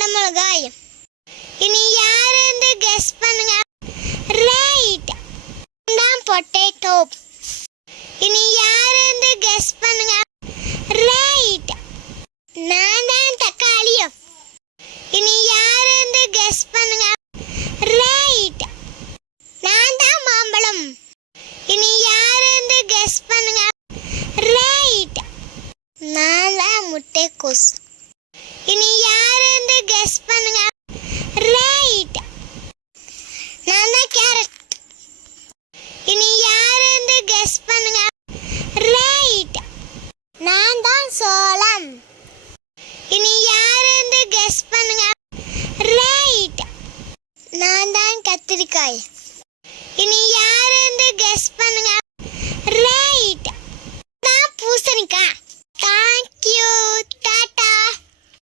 குடமிளகாய். இனி யாருன்னு கெஸ் பண்ணுங்க. ரைட், தான் பொட்டேட்டோ. இனி யாருன்னு கெஸ் பண்ணுங்க. ரைட், நான் தான் தக்காளி. இனி யாருன்னு கெஸ் பண்ணுங்க. ரைட், நான் தான் மாம்பழம். இனி யாருன்னு கெஸ் பண்ணுங்க. ரைட், நான் தான் முட்டைக்கோஸ். இனி யாருன்னு கெஸ் பண்ணுங்க. ரைட், நான் தான் கேரட். இனி யார்